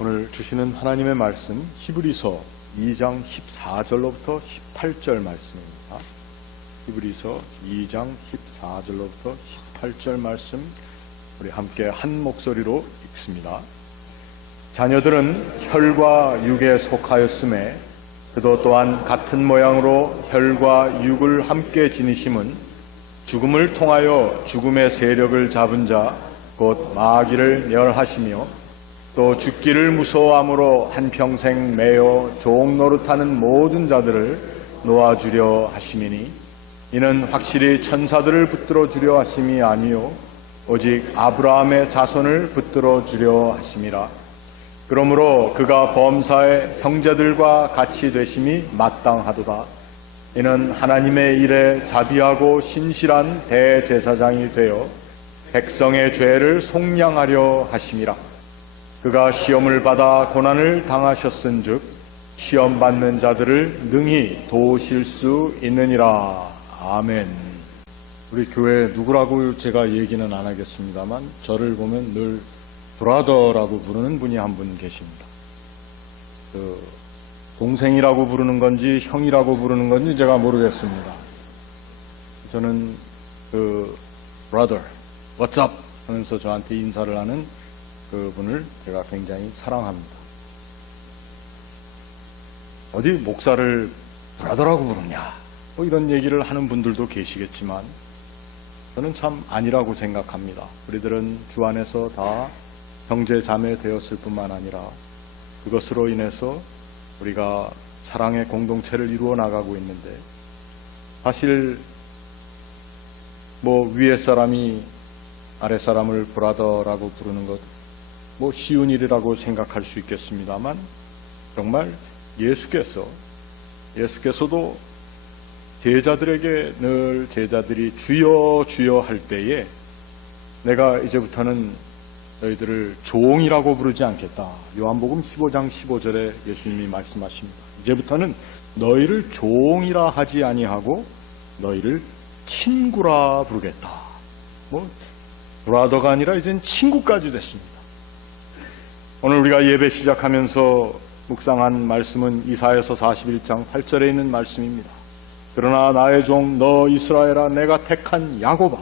오늘 주시는 하나님의 말씀 히브리서 2장 14절로부터 18절 말씀입니다. 히브리서 2장 14절로부터 18절 말씀 우리 함께 한 목소리로 읽습니다. 자녀들은 혈과 육에 속하였음에 그도 또한 같은 모양으로 혈과 육을 함께 지니심은 죽음을 통하여 죽음의 세력을 잡은 자 곧 마귀를 멸하시며 또 죽기를 무서워함으로 한평생 매여 종 노릇하는 모든 자들을 놓아주려 하심이니 이는 확실히 천사들을 붙들어 주려 하심이 아니요 오직 아브라함의 자손을 붙들어 주려 하심이라. 그러므로 그가 범사의 형제들과 같이 되심이 마땅하도다. 이는 하나님의 일에 자비하고 신실한 대제사장이 되어 백성의 죄를 속량하려 하심이라. 그가 시험을 받아 고난을 당하셨은즉 시험 받는 자들을 능히 도우실 수 있느니라. 아멘. 우리 교회 누구라고 제가 얘기는 안 하겠습니다만 저를 보면 늘 브라더라고 부르는 분이 한 분 계십니다. 동생이라고 부르는 건지 형이라고 부르는 건지 제가 모르겠습니다. 저는 brother, what's up 하면서 저한테 인사를 하는 그분을 제가 굉장히 사랑합니다. 어디 목사를 브라더라고 부르냐 뭐 이런 얘기를 하는 분들도 계시겠지만 저는 참 아니라고 생각합니다. 우리들은 주 안에서 다 형제 자매 되었을 뿐만 아니라 그것으로 인해서 우리가 사랑의 공동체를 이루어 나가고 있는데 사실 뭐 위에 사람이 아래 사람을 브라더라고 부르는 것 뭐 쉬운 일이라고 생각할 수 있겠습니다만 정말 예수께서도 제자들에게 늘 제자들이 주여 주여 할 때에 내가 이제부터는 너희들을 종이라고 부르지 않겠다. 요한복음 15장 15절에 예수님이 말씀하십니다. 이제부터는 너희를 종이라 하지 아니하고 너희를 친구라 부르겠다. 뭐 브라더가 아니라 이젠 친구까지 됐습니다. 오늘 우리가 예배 시작하면서 묵상한 말씀은 이사야서 41장 8절에 있는 말씀입니다. 그러나 나의 종 너 이스라엘아 내가 택한 야곱아.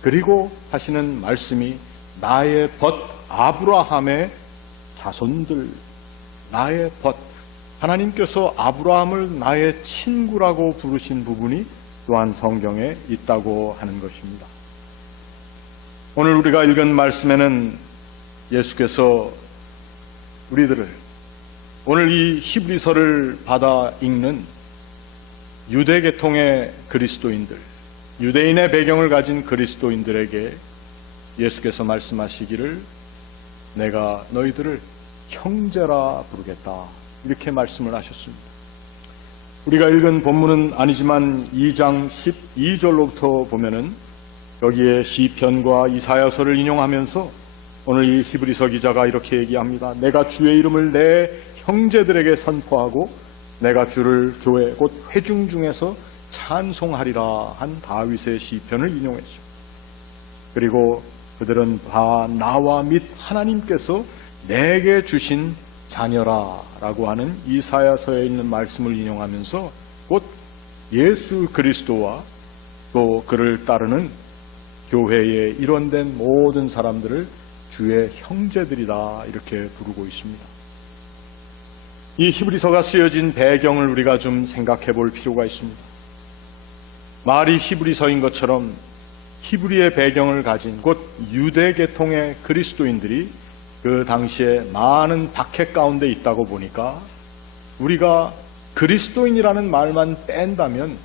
그리고 하시는 말씀이 나의 벗 아브라함의 자손들, 나의 벗. 하나님께서 아브라함을 나의 친구라고 부르신 부분이 또한 성경에 있다고 하는 것입니다. 오늘 우리가 읽은 말씀에는 예수께서 우리들을 오늘 이 히브리서를 받아 읽는 유대계통의 그리스도인들, 유대인의 배경을 가진 그리스도인들에게 예수께서 말씀하시기를 내가 너희들을 형제라 부르겠다 이렇게 말씀을 하셨습니다. 우리가 읽은 본문은 아니지만 2장 12절로부터 보면은 여기에 시편과 이사야서를 인용하면서 오늘 이 히브리서 기자가 이렇게 얘기합니다. 내가 주의 이름을 내 형제들에게 선포하고 내가 주를 교회 곧 회중 중에서 찬송하리라 한 다윗의 시편을 인용했죠. 그리고 그들은 다 나와 및 하나님께서 내게 주신 자녀라 라고 하는 이사야서에 있는 말씀을 인용하면서 곧 예수 그리스도와 또 그를 따르는 교회의 일원된 모든 사람들을 주의 형제들이다 이렇게 부르고 있습니다. 이 히브리서가 쓰여진 배경을 우리가 좀 생각해 볼 필요가 있습니다. 말이 히브리서인 것처럼 히브리의 배경을 가진 곧 유대계통의 그리스도인들이 그 당시에 많은 박해 가운데 있다고 보니까 우리가 그리스도인이라는 말만 뺀다면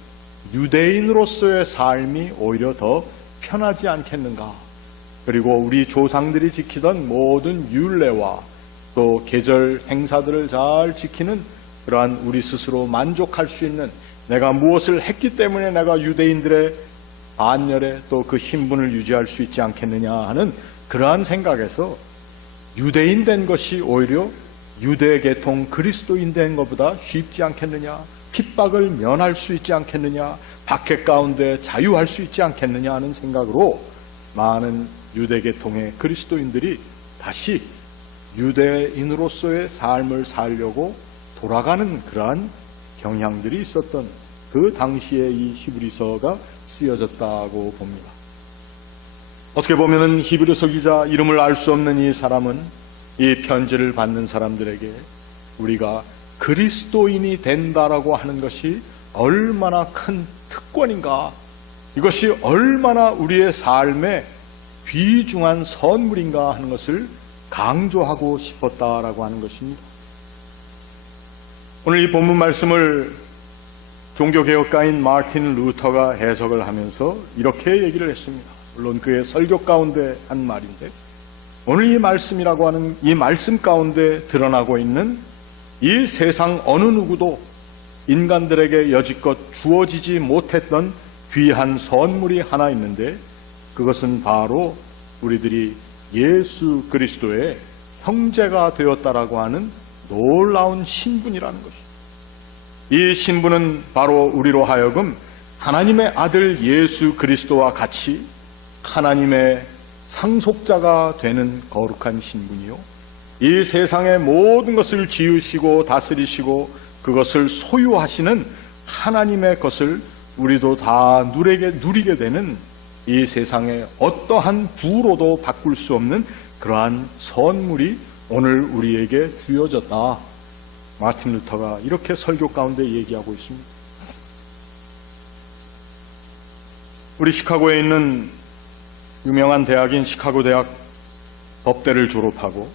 유대인으로서의 삶이 오히려 더 편하지 않겠는가. 그리고 우리 조상들이 지키던 모든 율례와 또 계절 행사들을 잘 지키는 그러한 우리 스스로 만족할 수 있는 내가 무엇을 했기 때문에 내가 유대인들의 반열에 또 그 신분을 유지할 수 있지 않겠느냐 하는 그러한 생각에서 유대인 된 것이 오히려 유대계통 그리스도인 된 것보다 쉽지 않겠느냐, 핍박을 면할 수 있지 않겠느냐, 박해 가운데 자유할 수 있지 않겠느냐 하는 생각으로 많은 유대계통의 그리스도인들이 다시 유대인으로서의 삶을 살려고 돌아가는 그러한 경향들이 있었던 그 당시에 이 히브리서가 쓰여졌다고 봅니다. 어떻게 보면 히브리서 기자, 이름을 알 수 없는 이 사람은 이 편지를 받는 사람들에게 우리가 그리스도인이 된다라고 하는 것이 얼마나 큰 특권인가, 이것이 얼마나 우리의 삶에 귀중한 선물인가 하는 것을 강조하고 싶었다라고 하는 것입니다. 오늘 이 본문 말씀을 종교개혁가인 마틴 루터가 해석을 하면서 이렇게 얘기를 했습니다. 물론 그의 설교 가운데 한 말인데, 오늘 이 말씀이라고 하는 이 말씀 가운데 드러나고 있는 이 세상 어느 누구도 인간들에게 여지껏 주어지지 못했던 귀한 선물이 하나 있는데, 그것은 바로 우리들이 예수 그리스도의 형제가 되었다라고 하는 놀라운 신분이라는 것입니다. 이 신분은 바로 우리로 하여금 하나님의 아들 예수 그리스도와 같이 하나님의 상속자가 되는 거룩한 신분이요, 이 세상의 모든 것을 지으시고 다스리시고 그것을 소유하시는 하나님의 것을 우리도 다 누리게 되는, 이 세상의 어떠한 부로도 바꿀 수 없는 그러한 선물이 오늘 우리에게 주어졌다. 마틴 루터가 이렇게 설교 가운데 얘기하고 있습니다. 우리 시카고에 있는 유명한 대학인 시카고 대학 법대를 졸업하고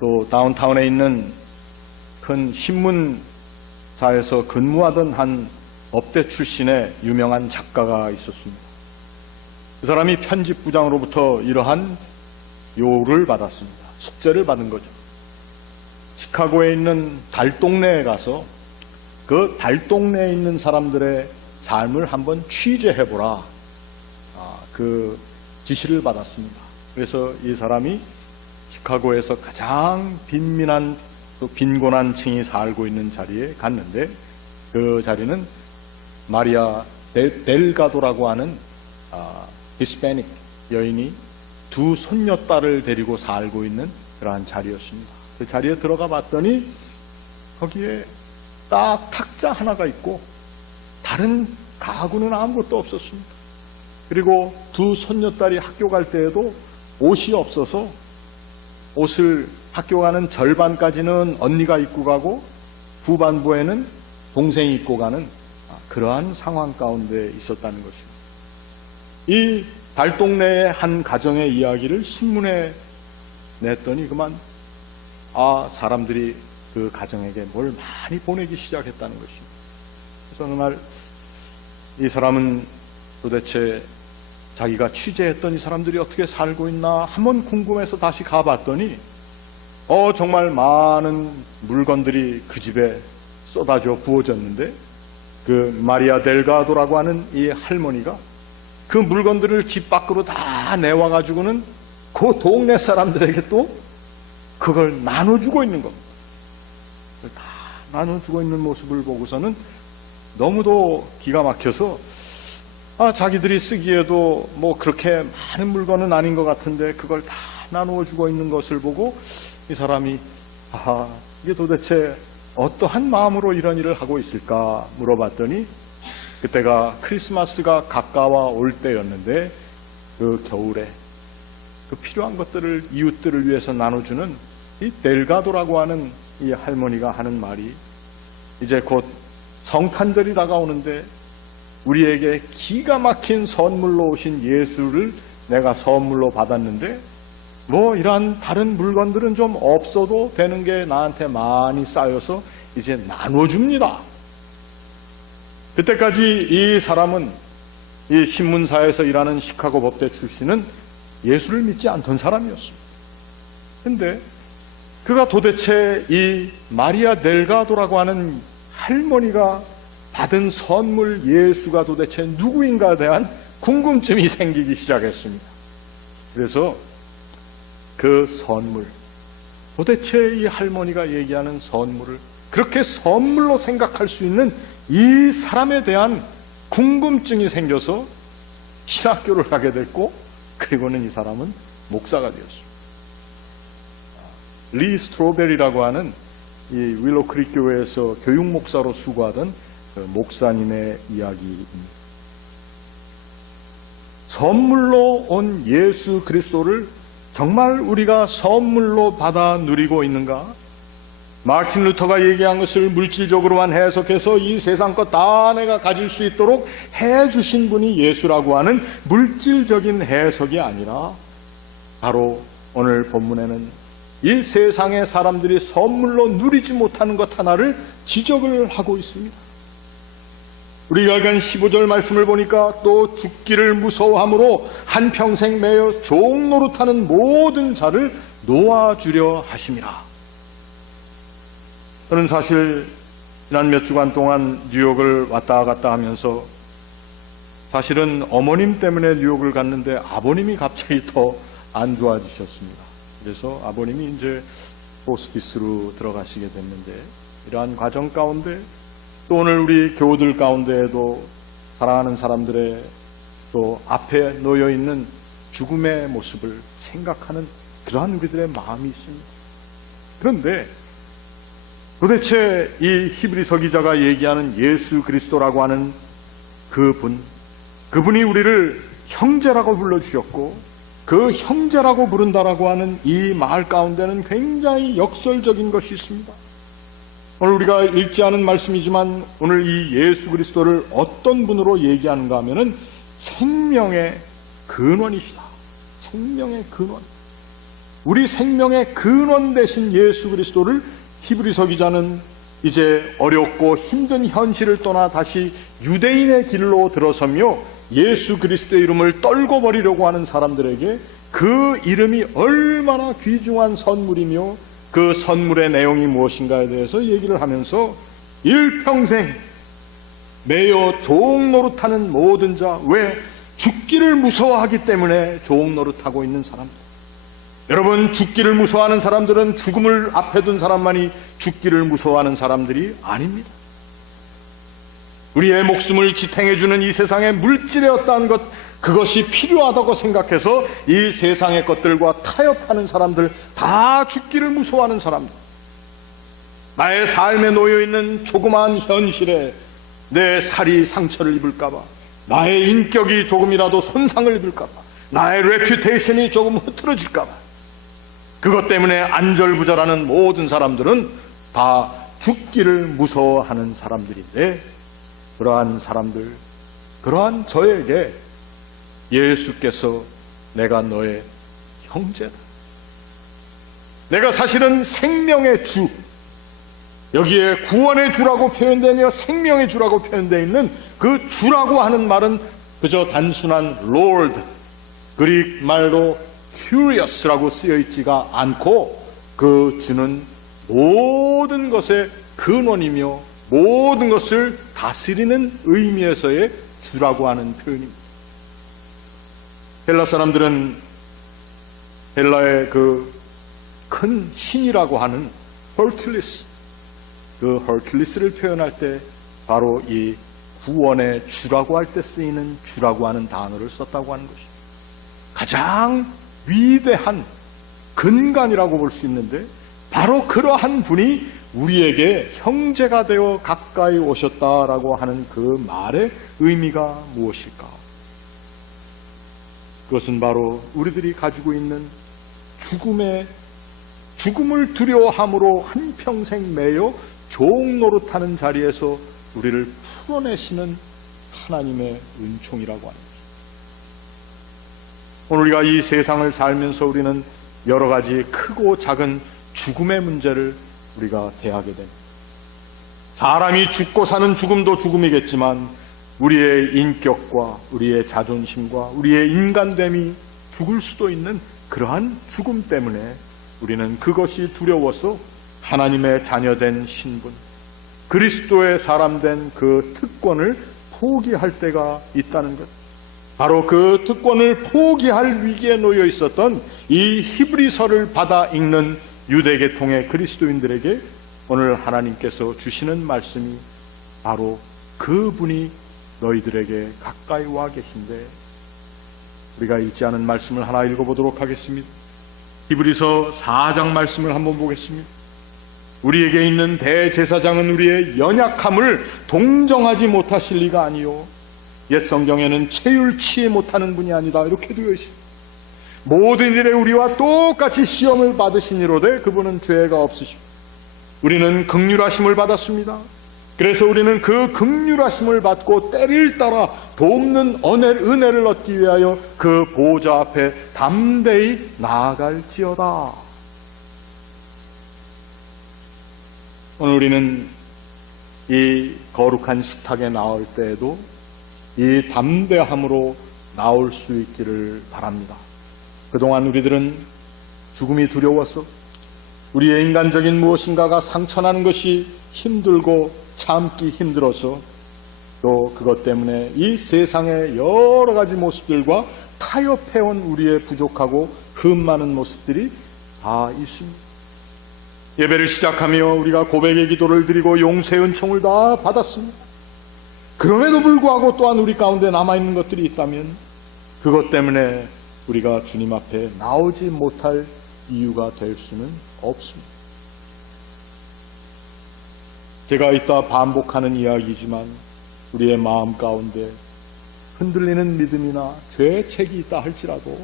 또 다운타운에 있는 큰 신문사에서 근무하던 한 법대 출신의 유명한 작가가 있었습니다. 그 사람이 편집부장으로부터 이러한 요를 받았습니다. 숙제를 받은 거죠. 시카고에 있는 달동네에 가서 그 달동네에 있는 사람들의 삶을 한번 취재해보라. 그 지시를 받았습니다. 그래서 이 사람이 시카고에서 가장 빈민한 또 빈곤한 층이 살고 있는 자리에 갔는데, 그 자리는 마리아 델가도라고 하는 히스패닉 여인이 두 손녀딸을 데리고 살고 있는 그러한 자리였습니다. 그 자리에 들어가 봤더니 거기에 딱 탁자 하나가 있고 다른 가구는 아무것도 없었습니다. 그리고 두 손녀딸이 학교 갈 때에도 옷이 없어서 옷을 학교 가는 절반까지는 언니가 입고 가고 후반부에는 동생이 입고 가는 그러한 상황 가운데 있었다는 것입니다. 이 달동네의 한 가정의 이야기를 신문에 냈더니 그만 사람들이 그 가정에게 뭘 많이 보내기 시작했다는 것입니다. 그래서 어느 날 이 사람은 도대체 자기가 취재했던 이 사람들이 어떻게 살고 있나 한번 궁금해서 다시 가봤더니 정말 많은 물건들이 그 집에 쏟아져 부어졌는데, 그 마리아 델가도라고 하는 이 할머니가 그 물건들을 집 밖으로 다 내와가지고는 그 동네 사람들에게 또 그걸 나눠주고 있는 겁니다. 다 나눠주고 있는 모습을 보고서는 너무도 기가 막혀서 자기들이 쓰기에도 뭐 그렇게 많은 물건은 아닌 것 같은데 그걸 다 나누어주고 있는 것을 보고 이 사람이 이게 도대체 어떠한 마음으로 이런 일을 하고 있을까 물어봤더니, 그때가 크리스마스가 가까워 올 때였는데 그 겨울에 그 필요한 것들을 이웃들을 위해서 나눠주는 이 델가도라고 하는 이 할머니가 하는 말이, 이제 곧 성탄절이 다가오는데 우리에게 기가 막힌 선물로 오신 예수를 내가 선물로 받았는데 뭐 이러한 다른 물건들은 좀 없어도 되는 게 나한테 많이 쌓여서 이제 나눠줍니다. 그때까지 이 사람은, 이 신문사에서 일하는 시카고 법대 출신은 예수를 믿지 않던 사람이었습니다. 근데 그가 도대체 이 마리아 델가도라고 하는 할머니가 받은 선물 예수가 도대체 누구인가에 대한 궁금증이 생기기 시작했습니다. 그래서 그 선물, 도대체 이 할머니가 얘기하는 선물을 그렇게 선물로 생각할 수 있는 이 사람에 대한 궁금증이 생겨서 신학교를 가게 됐고, 그리고는 이 사람은 목사가 되었습니다. 리 스트로베리라고 하는 이 윌로우 크릭 교회에서 교육 목사로 수고하던 그 목사님의 이야기입니다. 선물로 온 예수 그리스도를 정말 우리가 선물로 받아 누리고 있는가? 마틴 루터가 얘기한 것을 물질적으로만 해석해서 이 세상 것 다 내가 가질 수 있도록 해주신 분이 예수라고 하는 물질적인 해석이 아니라 바로 오늘 본문에는 이 세상의 사람들이 선물로 누리지 못하는 것 하나를 지적을 하고 있습니다. 우리가 읽은 15절 말씀을 보니까 또 죽기를 무서워함으로 한평생 매여 종 노릇하는 모든 자를 놓아주려 하심이라. 저는 사실 지난 몇 주간 동안 뉴욕을 왔다 갔다 하면서 사실은 어머님 때문에 뉴욕을 갔는데 아버님이 갑자기 더 안 좋아지셨습니다. 그래서 아버님이 이제 호스피스로 들어가시게 됐는데 이러한 과정 가운데 또 오늘 우리 교우들 가운데에도 사랑하는 사람들의 또 앞에 놓여 있는 죽음의 모습을 생각하는 그러한 우리들의 마음이 있습니다. 그런데 도대체 이 히브리서 기자가 얘기하는 예수 그리스도라고 하는 그분이 우리를 형제라고 불러주셨고 그 형제라고 부른다라고 하는 이 말 가운데는 굉장히 역설적인 것이 있습니다. 오늘 우리가 읽지 않은 말씀이지만 오늘 이 예수 그리스도를 어떤 분으로 얘기하는가 하면은 생명의 근원이시다. 생명의 근원. 우리 생명의 근원 되신 예수 그리스도를 히브리서 기자는 이제 어렵고 힘든 현실을 떠나 다시 유대인의 길로 들어서며 예수 그리스도의 이름을 떨고 버리려고 하는 사람들에게 그 이름이 얼마나 귀중한 선물이며 그 선물의 내용이 무엇인가에 대해서 얘기를 하면서 일평생 매여 종 노릇하는 모든 자, 왜? 죽기를 무서워하기 때문에 종 노릇하고 있는 사람들. 여러분, 죽기를 무서워하는 사람들은 죽음을 앞에 둔 사람만이 죽기를 무서워하는 사람들이 아닙니다. 우리의 목숨을 지탱해주는 이 세상의 물질의 어떠한 것, 그것이 필요하다고 생각해서 이 세상의 것들과 타협하는 사람들, 다 죽기를 무서워하는 사람들. 나의 삶에 놓여있는 조그마한 현실에 내 살이 상처를 입을까봐, 나의 인격이 조금이라도 손상을 입을까봐, 나의 레퓨테이션이 조금 흐트러질까봐, 그것 때문에 안절부절하는 모든 사람들은 다 죽기를 무서워하는 사람들인데, 그러한 사람들, 그러한 저에게 예수께서 내가 너의 형제다. 내가 사실은 생명의 주, 여기에 구원의 주라고 표현되며 생명의 주라고 표현되어 있는 그 주라고 하는 말은 그저 단순한 Lord, 그릭 말로 Curious라고 쓰여 있지가 않고 그 주는 모든 것의 근원이며 모든 것을 다스리는 의미에서의 주라고 하는 표현입니다. 헬라 사람들은 헬라의 그 큰 신이라고 하는 헐큘리스, 그 헐큘리스를 표현할 때 바로 이 구원의 주라고 할 때 쓰이는 주라고 하는 단어를 썼다고 하는 것입니다. 가장 위대한 근간이라고 볼 수 있는데 바로 그러한 분이 우리에게 형제가 되어 가까이 오셨다라고 하는 그 말의 의미가 무엇일까? 그것은 바로 우리들이 가지고 있는 죽음을 두려워함으로 한평생 매여 종 노릇하는 자리에서 우리를 풀어내시는 하나님의 은총이라고 합니다. 오늘 우리가 이 세상을 살면서 우리는 여러 가지 크고 작은 죽음의 문제를 우리가 대하게 됩니다. 사람이 죽고 사는 죽음도 죽음이겠지만 우리의 인격과 우리의 자존심과 우리의 인간됨이 죽을 수도 있는 그러한 죽음 때문에 우리는 그것이 두려워서 하나님의 자녀된 신분, 그리스도의 사람된 그 특권을 포기할 때가 있다는 것. 바로 그 특권을 포기할 위기에 놓여 있었던 이 히브리서를 받아 읽는 유대계통의 그리스도인들에게 오늘 하나님께서 주시는 말씀이 바로 그분이 너희들에게 가까이 와 계신데, 우리가 읽지 않은 말씀을 하나 읽어보도록 하겠습니다. 히브리서 4장 말씀을 한번 보겠습니다. 우리에게 있는 대제사장은 우리의 연약함을 동정하지 못하실 리가 아니요 옛 성경에는 체율치 못하는 분이 아니다 이렇게 되어 있습니다. 모든 일에 우리와 똑같이 시험을 받으시니로되 그분은 죄가 없으시고 우리는 긍휼하심을 받았습니다. 그래서 우리는 그 긍휼하심을 받고 때를 따라 돕는 은혜를 얻기 위하여 그 보좌 앞에 담대히 나아갈지어다. 오늘 우리는 이 거룩한 식탁에 나올 때에도 이 담대함으로 나올 수 있기를 바랍니다. 그동안 우리들은 죽음이 두려워서 우리의 인간적인 무엇인가가 상처나는 것이 힘들고 참기 힘들어서 또 그것 때문에 이 세상의 여러 가지 모습들과 타협해온 우리의 부족하고 흠 많은 모습들이 다 있습니다. 예배를 시작하며 우리가 고백의 기도를 드리고 용서의 은총을 다 받았습니다. 그럼에도 불구하고 또한 우리 가운데 남아있는 것들이 있다면 그것 때문에 우리가 주님 앞에 나오지 못할 이유가 될 수는 없습니다. 제가 이따 반복하는 이야기지만 우리의 마음 가운데 흔들리는 믿음이나 죄책이 있다 할지라도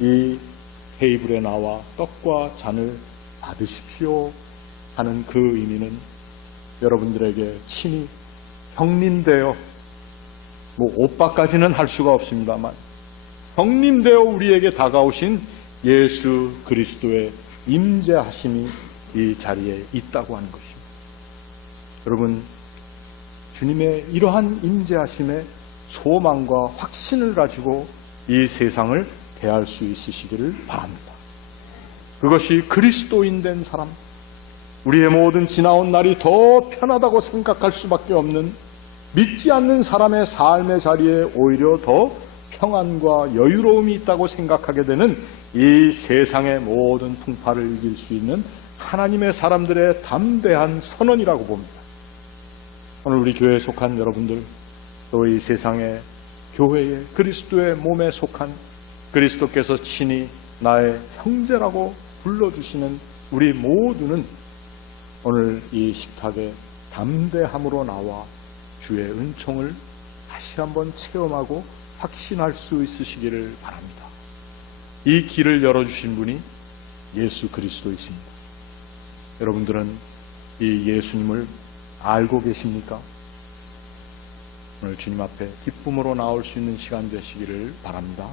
이 테이블에 나와 떡과 잔을 받으십시오 하는 그 의미는 여러분들에게 친히 형님되어 오빠까지는 할 수가 없습니다만 형님되어 우리에게 다가오신 예수 그리스도의 임재하심이 이 자리에 있다고 하는 것입니다. 여러분, 주님의 이러한 임재하심의 소망과 확신을 가지고 이 세상을 대할 수 있으시기를 바랍니다. 그것이 그리스도인 된 사람, 우리의 모든 지나온 날이 더 편하다고 생각할 수밖에 없는 믿지 않는 사람의 삶의 자리에 오히려 더 평안과 여유로움이 있다고 생각하게 되는 이 세상의 모든 풍파를 이길 수 있는 하나님의 사람들의 담대한 선언이라고 봅니다. 오늘 우리 교회에 속한 여러분들, 또 이 세상의 교회의 그리스도의 몸에 속한 그리스도께서 친히 나의 형제라고 불러주시는 우리 모두는 오늘 이 식탁에 담대함으로 나와 주의 은총을 다시 한번 체험하고 확신할 수 있으시기를 바랍니다. 이 길을 열어주신 분이 예수 그리스도이십니다. 여러분들은 이 예수님을 알고 계십니까? 오늘 주님 앞에 기쁨으로 나올 수 있는 시간 되시기를 바랍니다.